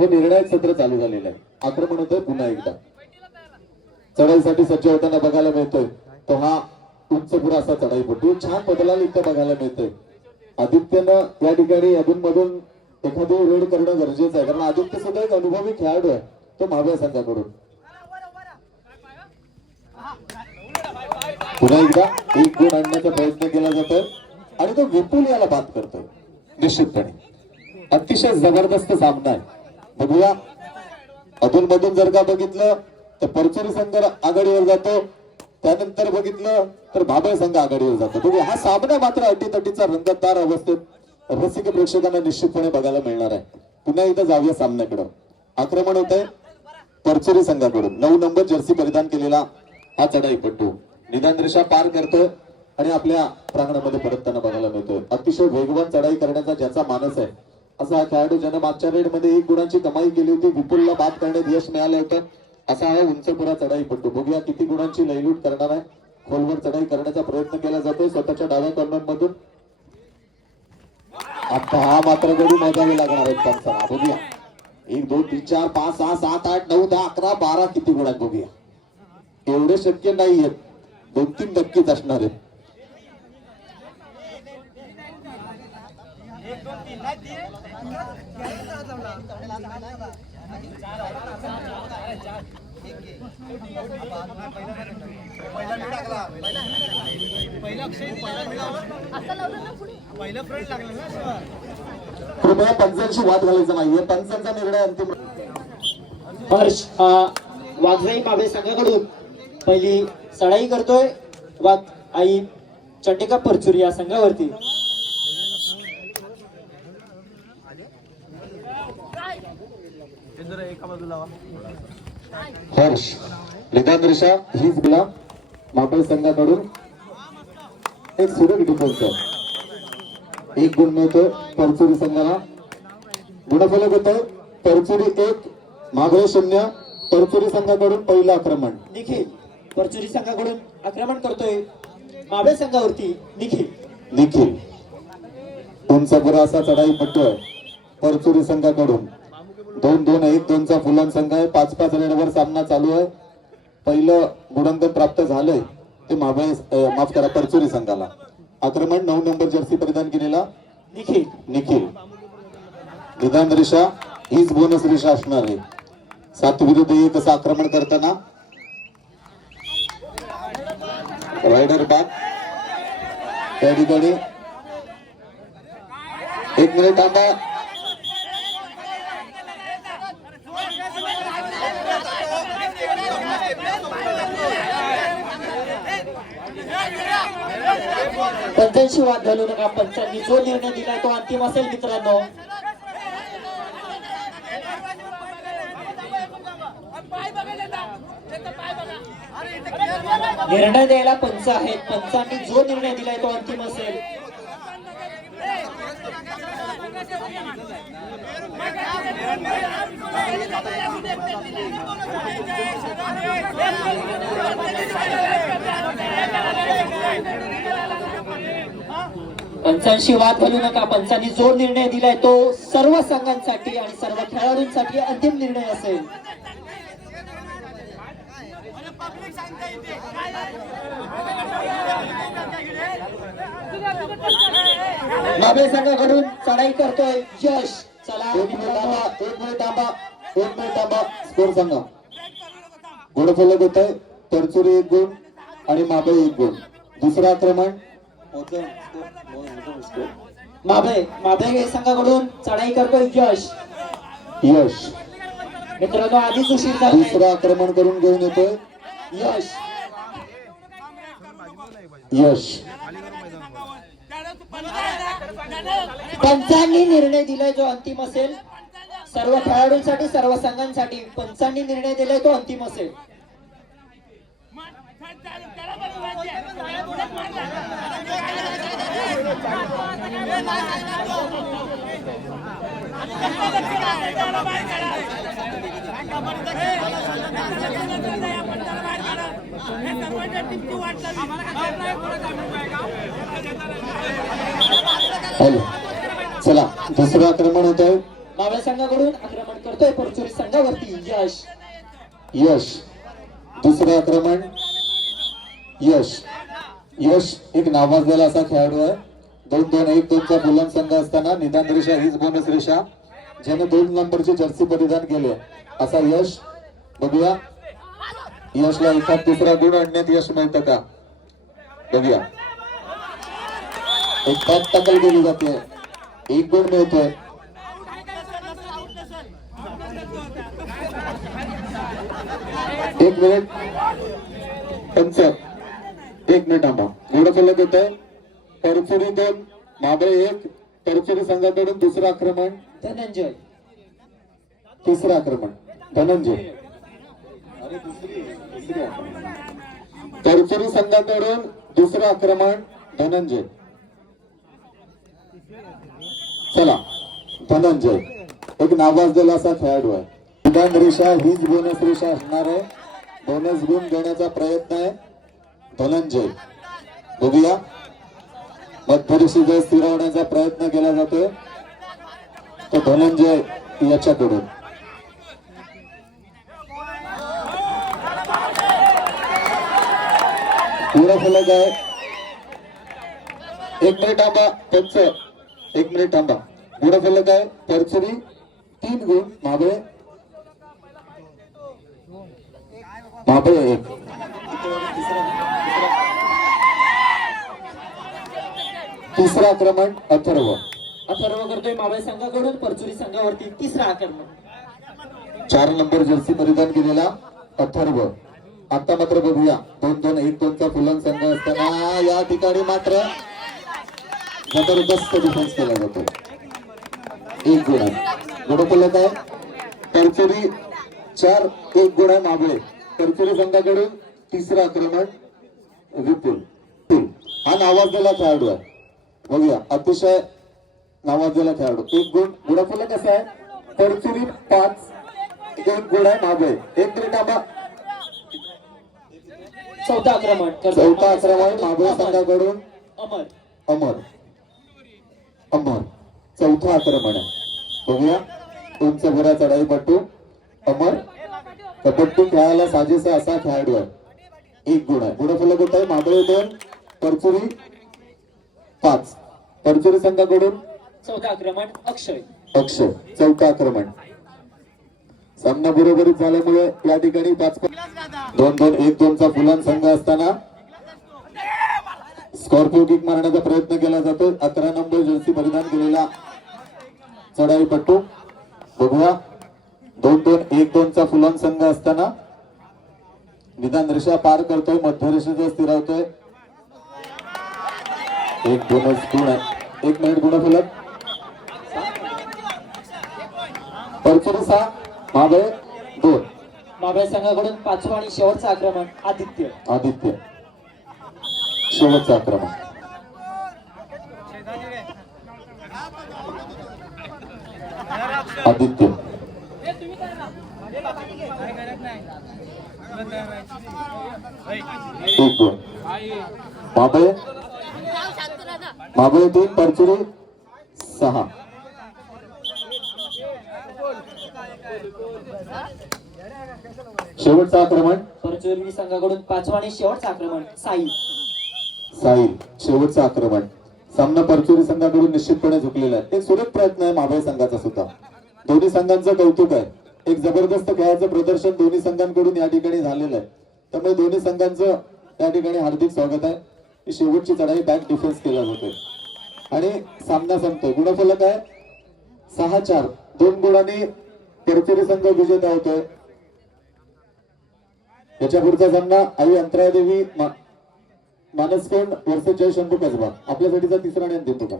हे निर्णायक सत्र चालू झालेलं आहे. आक्रमण होतंय पुन्हा एकदा. चढाईसाठी सज्ज होताना बघायला मिळतोय तो हा उंचपुरा असा चढाईपटू छान बदलाला इथं बघायला मिळतोय. आदित्यनं या ठिकाणी अधून मधून एखादी रेड करणं गरजेचं आहे, कारण आदित्य सुद्धा एक अनुभवी खेळाडू आहे तो महाव्या संघाकडून. पुन्हा एकदा एक गुण आणण्याचा प्रयत्न केला जातोय आणि तो विपुल याला बाद करतोय. निश्चितपणे अतिशय जबरदस्त सामना आहे. बघूया अधून मधून जर का बघितलं तर परचुरी संघ आघाडीवर जातो, त्यानंतर बघितलं तर भाबळ संघ आघाडीवर जातो. बघूया हा सामना मात्र अटीतटीचा रंगतदार अवस्थेत रसिक प्रेक्षकांना निश्चितपणे बघायला मिळणार आहे. पुन्हा एकदा जाऊया सामन्याकडे. आक्रमण होत आहे परचुरी संघाकडून. 9 नंबर जर्सी परिधान केलेला हा चढाईपटू निदान रेषा पार करतोय आणि आपल्या प्रांगणामध्ये परतताना बघायला मिळतोय. अतिशय वेगवान चढाई करण्याचा ज्याचा मानस आहे असा हा खेळाडू, ज्याने मागच्या रेडमध्ये 1 गुणांची कमाई केली होती. विपुलला बाद करण्यात यश मिळालं होतं. असा हा उंचपुरा चढाईपटू. बघूया किती गुणांची लयलूट करणार आहे. खोलवर चढाई करण्याचा प्रयत्न केला जातोय स्वतःच्या डाव्या कॉर्नर मधून. आता हा मात्र गडी मोजावे लागणार आहेत पंचांना. बघूया 1 2 3 4 5 6 7 8 9 10 11 12 किती गुणात बघूया. एवढे शक्य नाहीयेत, 2-3 नक्कीच असणार आहेत. कृपया पंचांशी वाद घालायचा नाहीये. पंचांचा निर्णय अंतिम. हर्ष वाघजाई माबे संघाकडून पहिली चढाई करतोय. वाघ आई चंडिका परचुरी या संघावरती. हर्ष निदान रेषा हीच गुला माबळ संघाकडून एक सुरेख डिफेन्स आहे. 1 गुण मिळतो परचुरी संघाला. गुणफलक होतं परचुरी 1 माबळ 0. परचुरी संघाकडून पहिलं आक्रमण. निखिल परचुरी संघाकडून आक्रमण करतोय माबे संघावरती. निखिल उंचपुरा असा चढाई पटतोय परचुरी संघाकडून. 2-2 1-2 चा फुलान संघ आहे. 5-5 रेडवर सामना चालू आहे. पहिलं गुणांकन प्राप्त झालंय ते माफ करा परचुरी संघाला. आक्रमण 9 नंबर जर्सी परिधान केलेला निखिल. निदान रेषा हीच बोनस रेषा असणार आहे. 7 विरुद्ध 1 असं आक्रमण करताना रायडर बॅक त्या ठिकाणी 1 मिनिट थांबा. पंचांशी वाद घालू नका. पंचांनी जो निर्णय दिलाय तो अंतिम असेल मित्रांनो. निर्णय द्यायला पंच आहेत. पंचांनी जो निर्णय दिलाय तो अंतिम असेल. पंचांशी वाद घालू नका. पंचांनी जो निर्णय दिलाय तो सर्व संघांसाठी आणि सर्व खेळाडूंसाठी अंतिम निर्णय असेल. माबे संघाकडून चढाई करतोय यश. चला 1 मिनिट थांबा. स्कोर सांगा. गुणफलक होत आहे परचुरी 1 गुण आणि माबे 1 गुण. दुसरं आक्रमण माबे संघाकडून चढाई करतोय यश. मित्रांनो आधीच उशीर झाला. दुसरं आक्रमण करून घेऊन येतोय यश. पंचांनी निर्णय दिलाय जो अंतिम असेल. सर्व खेळाडूंसाठी सर्व संघांसाठी पंचांनी निर्णय दिलाय तो अंतिम असेल. चला दुसरं आक्रमण होत आहे मावळ संघाकडून आक्रमण करतोय परचुरी संघावरती यश. यश दुसरं आक्रमण. यश यश एक नावाजलेला असा खेळाडू आहे. 2-2-1-2चा बुलंद संघ असताना निदान रेषा हीच बोनस रेषा, ज्याने 2 नंबरची जर्सी परिधान केली असा यश. बघूया यशला एखाद दुसरा गुण आणण्यात यश मिळतं का, बघूया. एक बॅक टॅकल केली जाते, 1 गुण मिळतोय. एक मिनिट पंच, 1 मिनिट थांबा. एवढं फलक येत आहे. परचुरी 2 माबळे 1. परचुरी संघाकडून दुसरं आक्रमण. धनंजय. तिसरं आक्रमण धनंजय. परचुरी संघाकडून दुसरं आक्रमण धनंजय. चला धनंजय एक नावाजलेला असा खेळाडू आहे. निदान रेषा हीच बोनस रेषा असणार आहे. बोनस गुण देण्याचा प्रयत्न आहे धनंजय. बघूया मध्यरेषेवर स्थिरवण्याचा प्रयत्न केला जातोय तो धनंजय याच्याकडून. पुरा फलक आहे. 1 मिनिट थांबा पंच, 1 मिनिट थांबा. पुरा फलक आहे. परचुरी 3 गुण, माबळे 1. तिसरं आक्रमण अथर्व. अथर्व करतोय मावळ संघाकडून परचुरी संघावरती तिसरा आक्रमण. 4 नंबर जर्सी परिधान केलेला अथर्व. आता मात्र बघूया 2-2-1-2चा फुलन संघ असताना या ठिकाणी मात्र जबरदस्त डिफेन्स केला जातो. 1 गुण आहे. गुणफलक आहे. परचुरी 4, 1 गुण आहे माबळे. परचुरी संघाकडून तिसरं आक्रमण विपुल. हा नावाजलेला खेळाडू आहे. बघूया अतिशय नावाजलेला खेळाडू. 1 गुण. गुणफलक कसं आहे. परचुरी 5, 1 गुण आहे माबळे. 1 मिनिट थांबा. चौथा आक्रमण. चौथा आक्रमण माबळे संघाकडून अमर. अमर चौथा आक्रमण आहे. बघूया उंच भरा चढाईपटू अमर. कबड्डी खेळायला साजेसा असा खेळाडू आहे. 1 गुण आहे. गुणफलक होत आहे माबळे 2, परचुरी 5. परचुरी संघाकडून चौथा आक्रमण अक्षय. चौथा आक्रमण. सामना बरोबरीत झाल्यामुळे या ठिकाणी 2-2-1-2चा फुलान संघ असताना स्कॉर्पिओ किक मारण्याचा प्रयत्न केला जातो. 11 नंबर जर्सी परिधान केलेला चढाईपट्टू. बघूया 2-2-1-2चा फुलान संघ असताना निदान रेषा पार करतोय, मध्य रेषेवर स्थिरावतोय. 1 बोनस गुण आहे. 1 मिनिट. गुणफलक परचुरी 6, माबळे 2. मावळ संघाकडून 5वं आणि शेवटचं आक्रमण आदित्य. शेवटचं आक्रमण आदित्य. 1 गुण. माबळे 3, परचुरी 6. शेवटचं आक्रमण परचुरी संघाकडून 5वं आणि शेवटचं आक्रमण साहिल. शेवटचं आक्रमण. सामना परचुरी संघाकडून निश्चितपणे झुकलेला आहे. एक सुरेख प्रयत्न आहे माबळे संघाचा सुद्धा. दोन्ही संघांचं कौतुक आहे. एक जबरदस्त खेळाचं प्रदर्शन दोन्ही संघांकडून या ठिकाणी झालेलं आहे. त्यामुळे दोन्ही संघांचं या ठिकाणी हार्दिक स्वागत आहे. ही शेवटची चढाई बॅक डिफेन्स केला जातोय आणि सामना संपतोय. गुणफलक आहे 6-4. 2 गुणांनी परचुरी संघ विजेता होतोय. याच्या पुढचा सामना आई अंतरादेवी मानसकोंड वर्सेस जय शंभू कसबा. आपल्यासाठीचा 3रा आणि अंतिम तुका.